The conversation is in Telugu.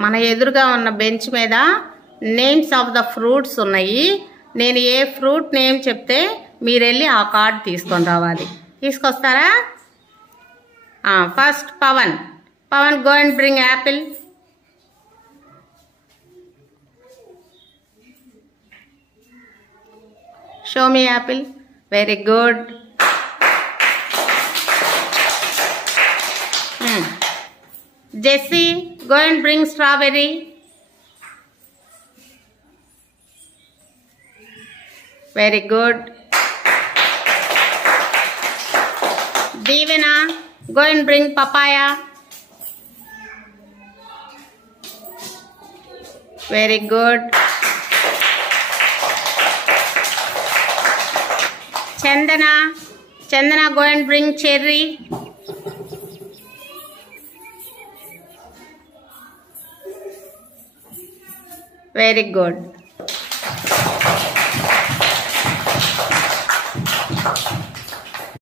మన ఎదురుగా ఉన్న బెంచ్ మీద నేమ్స్ ఆఫ్ ద ఫ్రూట్స్ ఉన్నాయి. నేను ఏ ఫ్రూట్ నేమ్ చెప్తే మీరు వెళ్ళి ఆ కార్డ్ తీసుకొని రావాలి. తీసుకొస్తారా? First Pavan. Pavan, go and bring apple. Show me apple. Very good. Jesse, go and bring strawberry. Very good. Devana, go and bring papaya. Very good. Chandana, go and bring cherry. Very good.